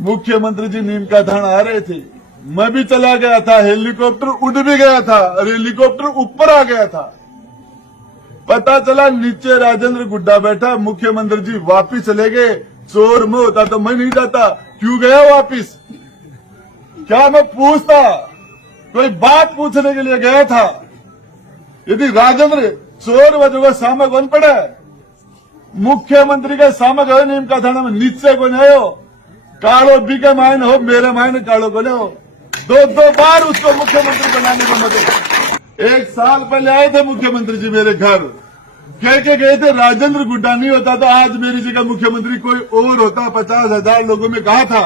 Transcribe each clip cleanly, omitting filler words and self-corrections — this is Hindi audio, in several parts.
मुख्यमंत्री जी नीम का थाना आ रहे थे, मैं भी चला गया था, हेलीकॉप्टर उड़ भी गया था और हेलीकॉप्टर ऊपर आ गया था। पता चला नीचे राजेंद्र गुड्डा बैठा, मुख्यमंत्री जी वापिस चले गए। चोर में होता तो मैं नहीं जाता, क्यों गया वापिस? क्या मैं पूछता? कोई बात पूछने के लिए गया था। यदि राजेंद्र चोर वजह सामने कौन पड़ा है? मुख्यमंत्री के सामने गए नीम का थाना में, नीचे को नहीं हो, कालो बी के मायने हो, मेरे मायने कालो को नहीं हो। दो बार उसको मुख्यमंत्री बनाने को मदद। 1 साल पहले आए थे मुख्यमंत्री जी मेरे घर, कह के गए थे राजेंद्र गुड्डा नहीं होता तो आज मेरी जगह मुख्यमंत्री कोई और होता। 50,000 लोगों में कहा था।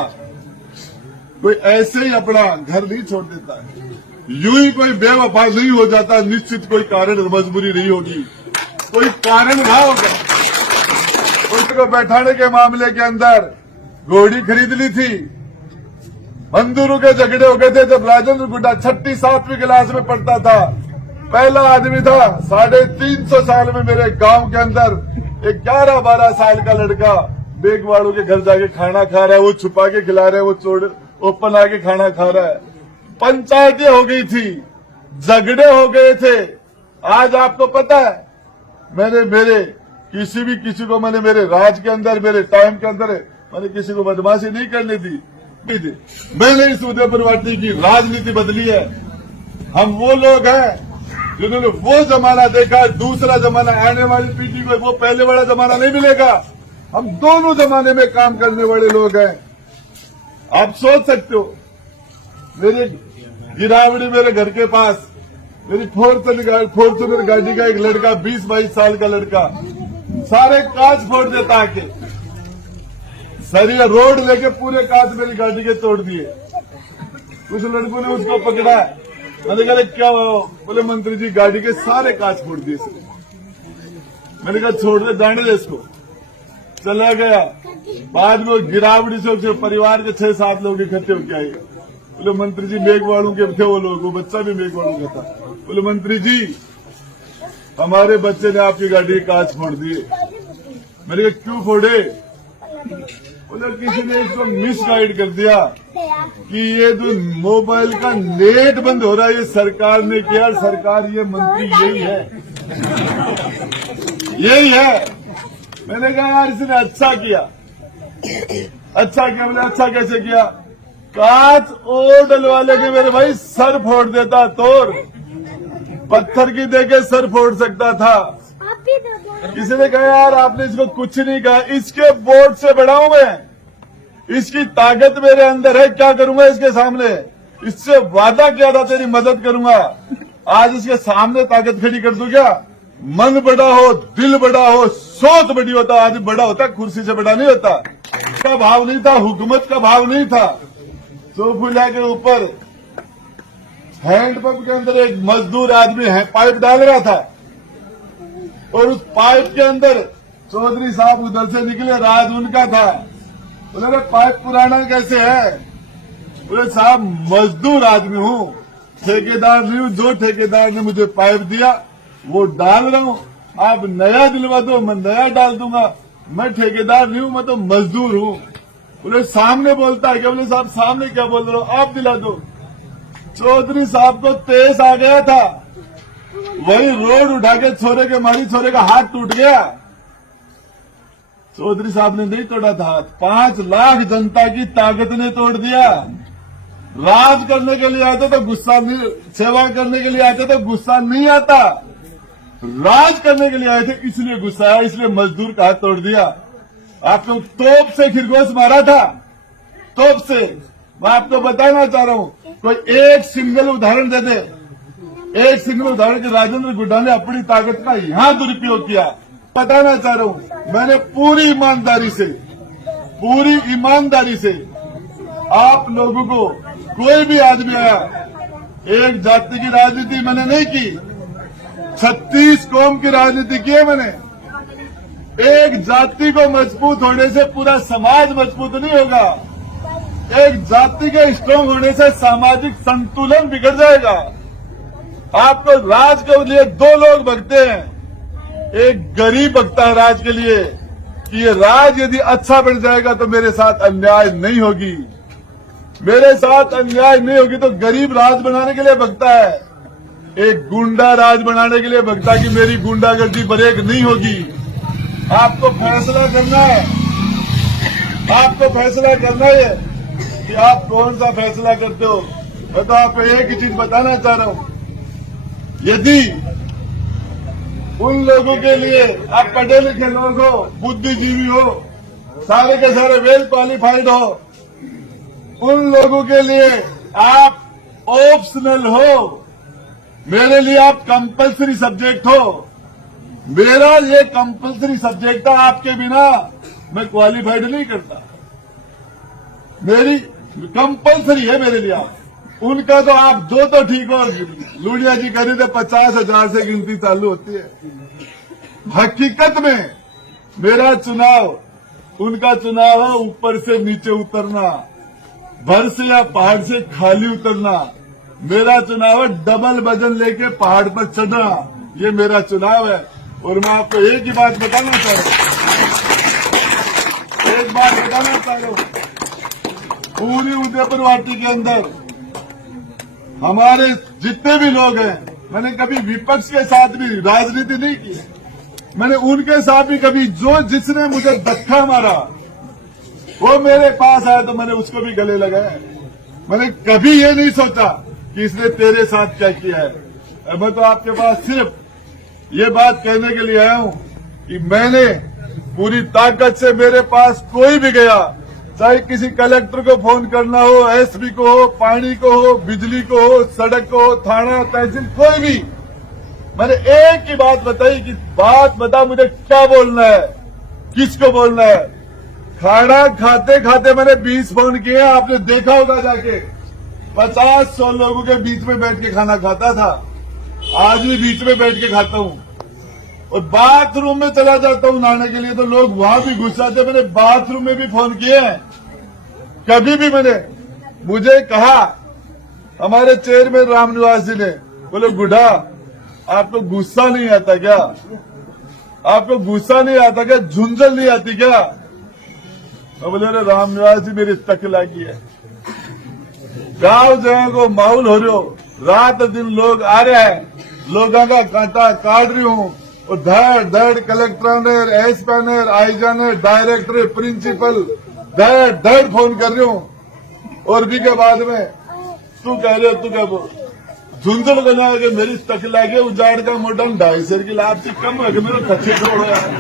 कोई ऐसे ही अपना घर नहीं छोड़ देता है, यूं ही कोई बेवफा नहीं हो जाता। निश्चित कोई कारण मजबूरी नहीं होगी, कोई कारण रहा होगा। उसको बैठाने के मामले के अंदर घोड़ी खरीद ली थी, बंदूरों के झगड़े हो गए थे। जब राजेंद्र गुड्डा 6ठी 7वीं क्लास में पढ़ता था, पहला आदमी था 350 साल में मेरे गांव के अंदर 11-12 साल का लड़का बेग वालों के घर जाके खाना खा रहा है। वो छुपा के खिला रहे हैं, वो चोर ओपन आके खाना खा रहा है। पंचायतें हो गई थी, झगड़े हो गए थे। आज आपको पता है, मेरे किसी को मैंने मेरे राज के अंदर, मेरे टाइम के अंदर मैंने किसी को बदमाशी नहीं करने दी। मैंने इस उदयपुर वाटी की राजनीति बदली है। हम वो लोग हैं जिन्होंने वो जमाना देखा, दूसरा जमाना आने वाली पीढ़ी को वो पहले वाला जमाना नहीं मिलेगा। हम दोनों जमाने में काम करने वाले लोग हैं। आप सोच सकते हो, मेरे गिरावड़ी मेरे घर के पास मेरी फॉर्चूनर गाड़ी का एक लड़का, 20-22 साल का लड़का, सारे कांच फोड़ देता आके, सरिया रोड लेके पूरे कांच मेरी गाड़ी के तोड़ दिए। कुछ लड़कों ने उसको पकड़ा, मैंने कहा क्या बोले मंत्री जी गाड़ी के सारे कांच फोड़ दिए। मैंने कहा छोड़ दे, जाने दे इसको। चला गया। बाद में गिरावड़ी से परिवार के 6-7 लोग इकट्ठे होके आए। बोले मंत्री जी मेघवाड़ों के थे वो लोग, वो बच्चा भी मेघवाड़ों का था। बोले मंत्री जी हमारे बच्चे ने आपकी गाड़ी के कांच फोड़ दिए। मैंने कहा क्यों फोड़े? बोले किसी ने इसको मिसगाइड कर दिया कि ये जो मोबाइल का नेट बंद हो रहा है ये सरकार ने किया। सरकार ये मंत्री यही है, यही है। मैंने कहा यार इसने अच्छा किया। बोले अच्छा कैसे किया? कांच और डलवा लेके मेरे भाई सर फोड़ देता, तोड़ पत्थर की देके सर फोड़ सकता था। किसी ने कहा यार आपने इसको कुछ नहीं कहा, इसके बोर्ड से बड़ा हूं मैं, इसकी ताकत मेरे अंदर है, क्या करूंगा इसके सामने? इससे वादा किया था तेरी मदद करूंगा, आज इसके सामने ताकत खड़ी कर दूं क्या? मन बड़ा हो, दिल बड़ा हो, सोच बड़ी होता, आदमी बड़ा होता, कुर्सी से बड़ा नहीं होता। का भाव नहीं था, हुकूमत का भाव नहीं था। चौफुला के ऊपर हैंडपंप के अंदर एक मजदूर आदमी है पाइप डाल रहा था और उस पाइप के अंदर चौधरी साहब उधर से निकले, राज उनका था। बोले पाइप पुराना कैसे है? बोले साहब मजदूर आदमी हूँ, ठेकेदार नहीं हूँ। जो ठेकेदार ने मुझे पाइप दिया वो डाल रहा हूँ, आप नया दिलवा दो मैं नया डाल दूंगा। मैं ठेकेदार नहीं हूँ, मैं तो मजदूर हूँ। बोले सामने बोलता है क्या? बोले साहब सामने क्या बोल रहे हो, आप दिला दो। चौधरी साहब को तेज आ गया था, वही रोड उठा के छोरे के मारी, छोरे का हाथ टूट गया। चौधरी साहब ने नहीं तोड़ा था हाथ, 5 लाख जनता की ताकत ने तोड़ दिया। राज करने के लिए आते तो गुस्सा नहीं, सेवा करने के लिए आते तो गुस्सा नहीं आता, राज करने के लिए आए थे इसलिए गुस्सा आया, इसलिए मजदूर का हाथ तोड़ दिया। आपने तोप से खिरगोश मारा था, तोप से। मैं आपको बताना चाह रहा हूं, कोई एक सिंगल उदाहरण दे दे, एक सिंगल उदाहरण कि राजेंद्र गुड्डा ने अपनी ताकत का यहां दुरुपयोग किया। बताना चाह रहा हूं, मैंने पूरी ईमानदारी से आप लोगों को, कोई भी आदमी आया, एक जाति की राजनीति मैंने नहीं की, 36 कौम की राजनीति की है मैंने। एक जाति को मजबूत होने से पूरा समाज मजबूत नहीं होगा, एक जाति के स्ट्रांग होने से सामाजिक संतुलन बिगड़ जाएगा। आपको राज के लिए 2 लोग भगते हैं, एक गरीब भगता है राज के लिए, कि ये राज यदि अच्छा बन जाएगा तो मेरे साथ अन्याय नहीं होगी, मेरे साथ अन्याय नहीं होगी तो गरीब राज बनाने के लिए भगता है, एक गुंडा राज बनाने के लिए भगता है कि मेरी गुंडागर्दी ब्रेक नहीं होगी। आपको फैसला करना है, आपको फैसला करना है कि आप कौन सा फैसला करते हो। मैं तो आपको एक ही चीज बताना चाह रहा हूं, यदि उन लोगों के लिए आप पढ़े लिखे लोग हो, बुद्धिजीवी हो, सारे के सारे वेल क्वालिफाइड हो, उन लोगों के लिए आप ऑप्शनल हो, मेरे लिए आप कंपल्सरी सब्जेक्ट हो। मेरा ये कंपल्सरी सब्जेक्ट था, आपके बिना मैं क्वालिफाइड नहीं करता, मेरी कंपल्सरी है मेरे लिए आप। उनका तो आप दो तो ठीक हो, लुड़िया जी करी थे 50,000 से गिनती चालू होती है। हकीकत में मेरा चुनाव, उनका चुनाव है ऊपर से नीचे उतरना, भर से या पहाड़ से खाली उतरना। मेरा चुनाव है डबल वजन लेके पहाड़ पर चढ़ना, ये मेरा चुनाव है। और मैं आपको एक ही बात बताना चाह रहा हूं, पूरी उदयपुर वाटी के अंदर हमारे जितने भी लोग हैं, मैंने कभी विपक्ष के साथ भी राजनीति नहीं की, मैंने उनके साथ भी कभी, जो जिसने मुझे धक्का मारा वो मेरे पास आया तो मैंने उसको भी गले लगाया। मैंने कभी ये नहीं सोचा कि इसने तेरे साथ क्या किया है। मैं तो आपके पास सिर्फ ये बात कहने के लिए आया हूं कि मैंने पूरी ताकत से, मेरे पास कोई भी गया, चाहे किसी कलेक्टर को फोन करना हो, एसपी को हो, पानी को हो, बिजली को हो, सड़क को हो, थाना, तहसील, कोई भी, मैंने एक ही बात बताई कि बात बता मुझे क्या बोलना है, किसको बोलना है। खाना खाते खाते मैंने 20 फोन किए, आपने देखा होगा जाके, 50-100 लोगों के बीच में बैठ के खाना खाता था। आज भी बीच में बैठ के खाता हूं, और बाथरूम में चला जाता हूं नहाने के लिए तो लोग वहां भी घुस जाते। मैंने बाथरूम में भी फोन किए हैं। कभी भी मैंने, मुझे कहा हमारे चेयरमैन रामनिवास जी ने, बोले गुड्डा आपको गुस्सा नहीं आता क्या, आपको गुस्सा नहीं आता क्या, झुंझल नहीं आती क्या। मैं बोले अरे रामनिवास जी मेरी तक लगी है, गांव जगह को माहौल हो रहे हो, रात दिन लोग आ रहे हैं, लोगों का कांटा काट रही हूं, और धड़ धड़ कलेक्टर ने, एसपी ने, आईजा ने, डायरेक्टर, प्रिंसिपल धड़ धड़ फोन कर रही हूं। और भी के बाद में तू कह रहे हो, तू क्या बोल झुंझुन बना के मेरी तक लागे, उजाड़ का मोटा 250 की लाभ से कम है कि मेरे कच्चे तोड़ यार,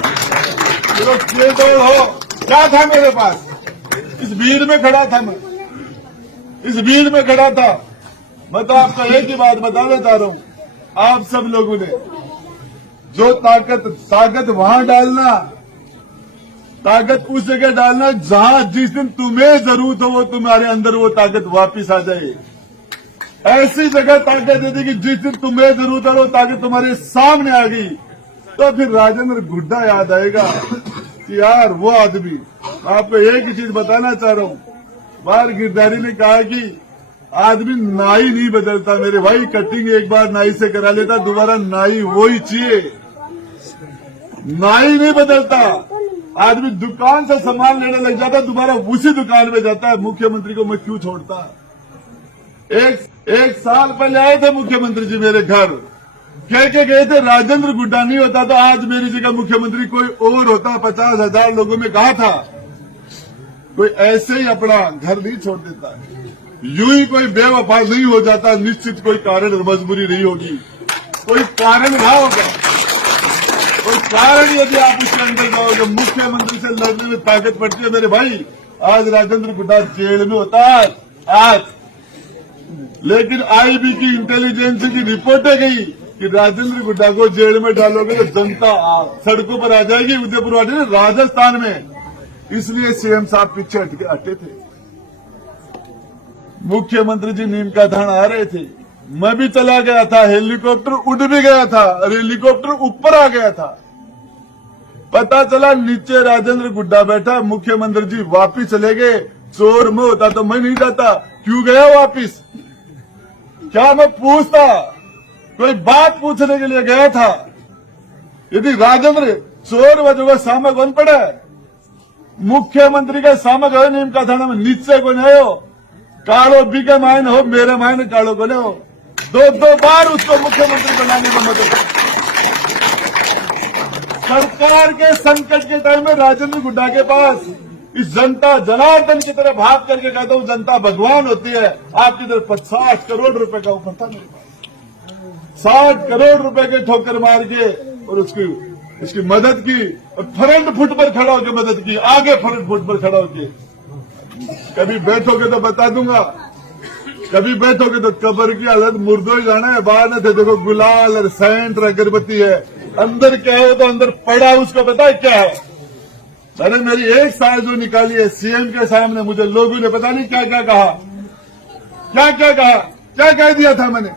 मेरा के तोड़ हो क्या था मेरे पास, इस भीड़ में खड़ा था मैं, इस भीड़ में खड़ा था। मैं तो आपको एक ही बात बताना चाह रहा हूं, आप सब लोगों ने जो ताकत वहां डालना, ताकत उस जगह डालना जहां जिस दिन तुम्हें जरूरत हो वो तुम्हारे अंदर वो ताकत वापिस आ जाए। ऐसी जगह ताकत दे दी कि जिस दिन तुम्हें जरूरत है वो ताकत तुम्हारे सामने आ गई, तो फिर राजेंद्र गुड्डा याद आएगा कि यार वो आदमी। आपको एक ही चीज बताना चाह रहा हूं, बार गिरधारी ने कहा कि आदमी नाई नहीं बदलता मेरे भाई, कटिंग एक बार नाई से करा लेता, दोबारा नाई वो ही चाहिए, नाई नहीं बदलता। आदमी दुकान से सामान लेने लग जाता, दोबारा उसी दुकान में जाता है। मुख्यमंत्री को मैं क्यों छोड़ता। एक साल पहले आए थे मुख्यमंत्री जी मेरे घर, कह के गए थे राजेंद्र गुड्डा नहीं होता तो आज मेरी जगह मुख्यमंत्री कोई और होता। 50,000 लोगों में कहा था, कोई ऐसे ही अपना घर नहीं छोड़ देता, यूं ही कोई बेवफा नहीं हो जाता, निश्चित कोई कारण मजबूरी नहीं होगी, कोई कारण रहा होगा, कोई कारण यदि आप उसके अंदर जाओगे। मुख्यमंत्री से लड़ने में ताकत पड़ती है मेरे भाई। आज राजेंद्र गुड्डा जेल में होता है आज, लेकिन आईबी की इंटेलिजेंस की रिपोर्ट है गई कि राजेंद्र गुड्डा को जेल में डालोगे तो जनता सड़कों पर आ जाएगी। उदयपुर वाले राजस्थान में, इसलिए सीएम साहब पीछे हटे थे। मुख्यमंत्री जी नीम का धान आ रहे थे, मैं भी चला गया था, हेलीकॉप्टर उड़ भी गया था और हेलीकॉप्टर ऊपर आ गया था। पता चला नीचे राजेंद्र गुड्डा बैठा, मुख्यमंत्री जी वापिस चले गए। चोर में होता तो मैं नहीं जाता, क्यों गया वापिस, क्या मैं पूछता, कोई बात पूछने के लिए गया था। यदि राजेंद्र चोर वजह सामने बन पड़ा है, मुख्यमंत्री के सामक हो नीम का थाना में नीचे को नहीं हो, कालो बी के मायने हो, मेरे मायने कालो को नहीं हो। दो बार उसको मुख्यमंत्री बनाने में मदद की। सरकार के संकट के टाइम में राजेंद्र गुड्डा के पास इस जनता जनार्दन की तरह भाग करके कहता हूं जनता भगवान होती है, आपकी तरफ 60 करोड़ रुपए का ऊपर था मेरे पास, 60 करोड़ रुपए के ठोकर मार के और उसकी मदद की और फ्रंट फुट पर खड़ा होकर मदद की, आगे फ्रंट फुट पर खड़ा होकर। कभी बैठोगे तो बता दूंगा, कभी बैठोगे तो कब्र की हालत मुर्दो ही जाना है, बाहर न थे देखो गुलाल और सेंट अगरबत्ती है, अंदर क्या है तो अंदर पड़ा उसको पता है क्या है। मैंने मेरी एक साल जो निकाली है सीएम के सामने, मुझे लोगों ने पता नहीं क्या क्या कहा, क्या क्या कह दिया था मैंने।